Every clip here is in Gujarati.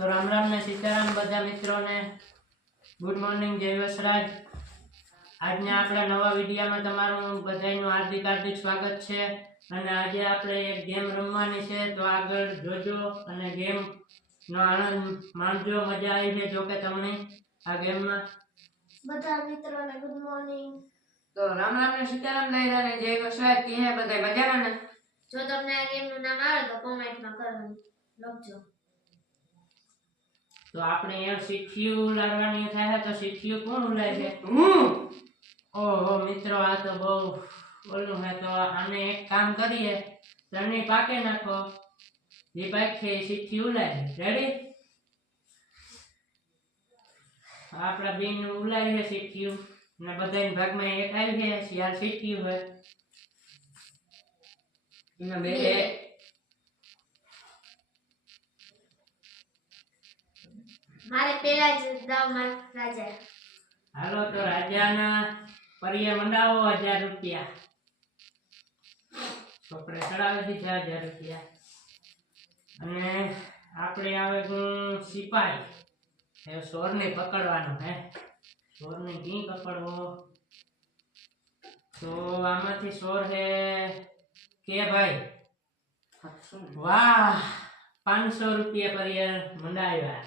તો રામ રામ ને સીતારામ બધા મિત્રોને ગુડ મોર્નિંગ જય વસરાજ। આજના આપણા નવા વિડિયોમાં તમારું બધાનું હાર્દિક હાર્દિક સ્વાગત છે અને આજે આપણે એક ગેમ રમવાની છે તો આગળ જોજો અને ગેમ નો આનંદ માણજો। મજા આવી છે જો કે તમને આ ગેમમાં બધા મિત્રોને ગુડ મોર્નિંગ। તો રામ રામ ને સીતારામ દાદા ને જય વસરાજ કે હે બધા મજામાં ને। જો તમને આ ગેમનું નામ આવે તો કોમેન્ટમાં કરવાનું લખજો। તો આપણે એ શીખ્યું ઉલાડવાની થાય તો શીખ્યું કોણ ઉલાડે છે? હું ઓહો મિત્રો આ તો બહુ ઓલું હે। તો આને એક કામ કરીએ ત્રણેય પાકે નાખો જે પાકે શીખ્યું ઉલાડે। રેડી? આપણા બેન ઉલાડીએ શીખ્યું ને બધાના ભાગમાં એક આવી છે શિયાળ શીખ્યું હોય એમાં બે મારે પેલા જ દાવમાં રાજા। હાલો તો રાજાના પરિયા મંડાવો 1000 રૂપિયા। ચોપડે ચડાવી દીધા 1000 રૂપિયા અને આપણે આવે સિપાઈ એ ચોરને પકડવાનો હે। ચોરને કી પકડવો તો આમાંથી ચોર હે કે ભાઈ વાહ 500 રૂપિયા પરિયા મંડાવ્યા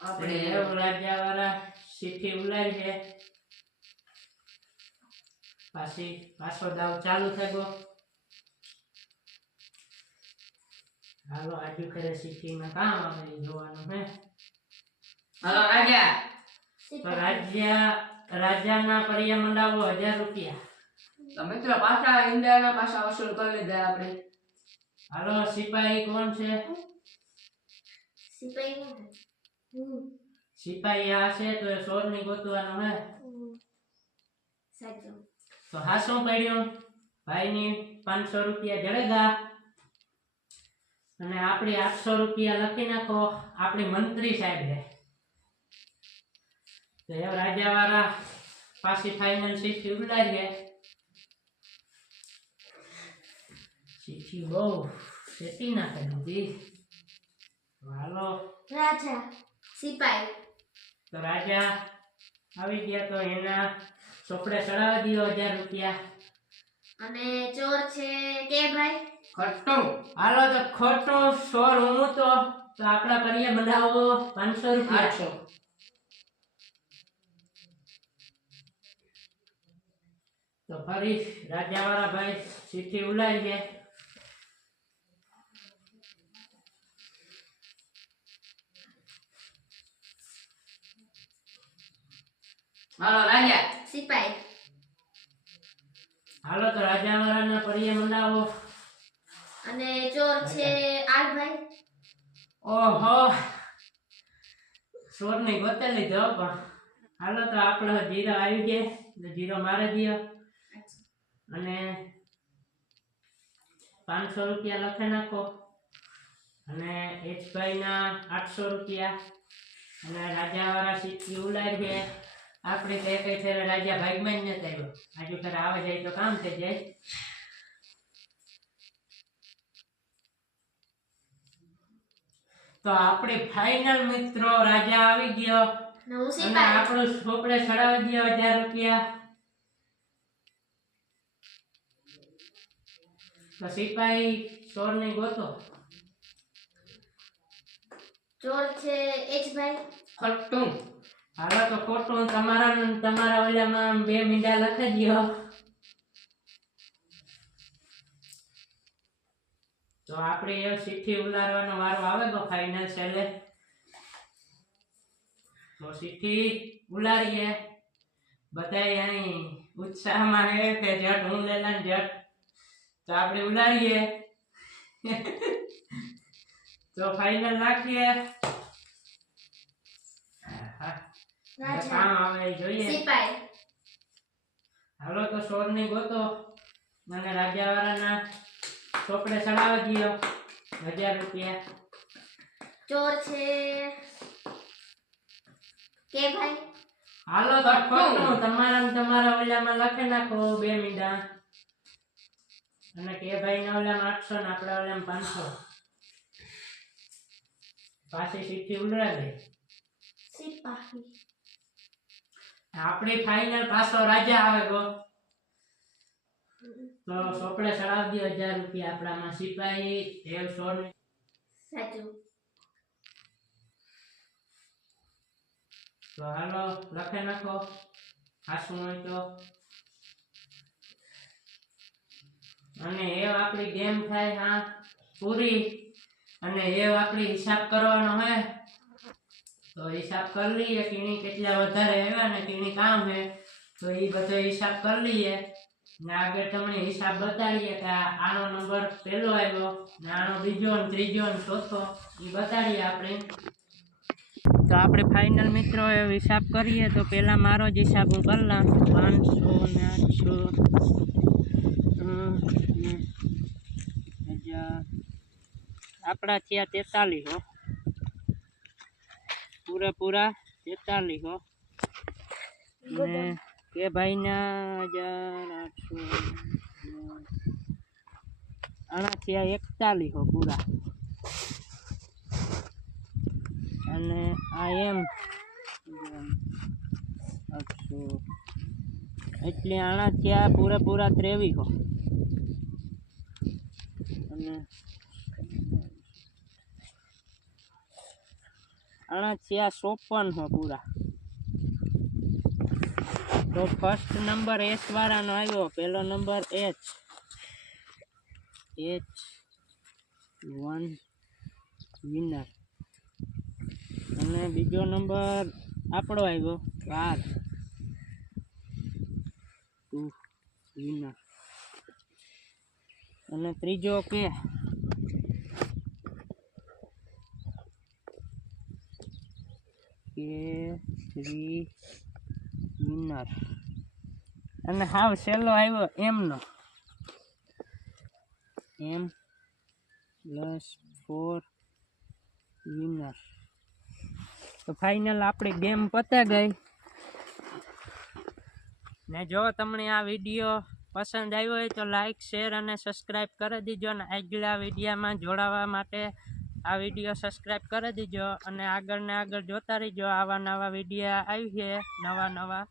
આપણે રાજા વાળા સીધી ઉલાડી છે પાછો દાવ ચાલુ થઈ ગયો। હાલો આજુ કરે સીધીમાં કામ આવે જોવાનું હે। હાલો રાજા તો રાજાના પરિયા મંડાવો 1000 રૂપિયા। તો મિત્રો પાછા ઇન્ડિયાના પાછા વસૂલ કરી લીધા આપણે। હાલો સિપાહી કોણ છે? સિપાહી સિપાહી આ છે તો ચોરની ગોતવાનો હે। સાચું। તો હા શું પડ્યું ભાઈની 500 રૂપિયા જડેગા અને આપણે 800 રૂપિયા લખી નાખો આપણી મંત્રી સાહેબ હે। તો એ રાજા વાળા પાછી ફાઇનલ સીટી ઉડાડીએ। સીટી બહુ સેટી નાખે દીધી। હાલો રાજા સિપાહી તો રાજા આવી ગયા તો એના ચોપડે ચડાવી દો 1000 રૂપિયા અને ચોર છે કે ભાઈ ખટ્ટું હાલો તો ખોટો ચોર હું તો આપણા પરિયા બનાવો 500 રૂપિયા 800 તો ફરી રાજા વાળા ભાઈ સીટી ઉલાડી છે। હાલો રાજા સિપાહી હાલો તો રાજા વાળાના પરિયા મંડાવો અને ચોર છે આર ભાઈ। ઓહો ચોર ની ગોતે લીધો પણ હાલો તો આપણો જીરો આવી ગયા તો જીરો મારી દયો અને 500 રૂપિયા લખી નાખો અને એચ ભાઈ ના 800 રૂપિયા અને રાજા વાળા સીટી ઉલાડી છે। આપણે તો કઈ છે રાજા ભાગમાં જ નથી આવ્યો આજુ કરે આવે જાય તો કામ થઈ જાય। તો આપણે ફાઇનલ મિત્રો રાજા આવી ગયો ને હું અને સિપાહી। આપણું ચોપડે ચડાવી દો 1000 રૂપિયા। તો સિપાહી ચોર ની ગોતો ચોર છે એચ ભાઈ। ખટ્ટું હાલો તો ખોટું તમારા ઓલામાં 2 મીંડા લખી દો તો આપણે એ સીઠી ઉલાડવાનો વારો આવે તો ફાઇનલ છેલ્લે તો સીઠી ઉલાડીએ બધાય અહીં ઉત્સાહમાં હે કે જટ હું લેલા ને જટ તો આપણે ઉલાડીએ તો ફાઇનલ નાખીએ રાજા કામ આવે એ જોઈએ। સિપાહી હાલો તો ચોર ની ગોતો અને રાજા વાળાના ચોપડે ચડાવી દો 1000 રૂપિયા। ચોર છે કે ભાઈ। હાલો તો ખોટું તમારા ઓલામાં લખી નાખો 2 મીંડા અને કે ભાઈ ઓલામ 800 ને આપણા ઓલામ 500. પાછી સીટી ઉડાડે. સિપાહી. આપણી ફાઇનલ પાછો રાજા આવે ગો તો સોપડે ચડાવી દે 1000 રૂપિયા આપણામાં સિપાહી દેવ સોળ. સાચું. તો હાલો લખે નાખો હાસું હોય તો. અને એ આપણી ગેમ થાય હા પૂરી અને એ આપણી હિસાબ કરવાનો હે તો હિસાબ કરી લઈએ કીણી કેટલા વધારે આવ્યા ને કીણી કામ હે તો એ બધો હિસાબ કરી લઈએ ને આગળ તમને હિસાબ બતાડીએ કે આનો નંબર પહેલો આવ્યો ને આનો બીજો ને ત્રીજો ને ચોથો એ બતાડીએ આપણે. તો આપણે ફાઇનલ મિત્રો એ હિસાબ કરીએ તો પહેલાં મારો જ હિસાબ હું કરી લઉં 500 ને 800 આપણા થયા 43 હો પૂરા 43 હો ને કે ભાઈના 1800 આના થયા 41 હો પૂરા અને આ એમ 800 એટલે આના થયા પૂરા 23 હો અને આના થયા 54 હો પૂરા. તો ફર્સ્ટ નંબર એચ વાળાનો આવ્યો પહેલો નંબર H1 વિનર અને બીજો નંબર આપણો આવ્યો 2 વિનર અને ત્રીજો કે 3 વિનર અને હાવ છેલ્લો આવ્યો એમનો M+4 વિનર. તો ફાઇનલ આપણી ગેમ પતે ગઈ ને જો તમને આ વિડીયો પસંદ આવ્યો હોય તો લાઈક શેર અને સબસ્ક્રાઈબ કરી દીજો અને આગલા વિડીયોમાં જોડાવા માટે આ વિડીયો સબસ્ક્રાઈબ કરી દીજો અને આગળ જોતા રહીજો આવા નવા વિડીયો આવી છે નવા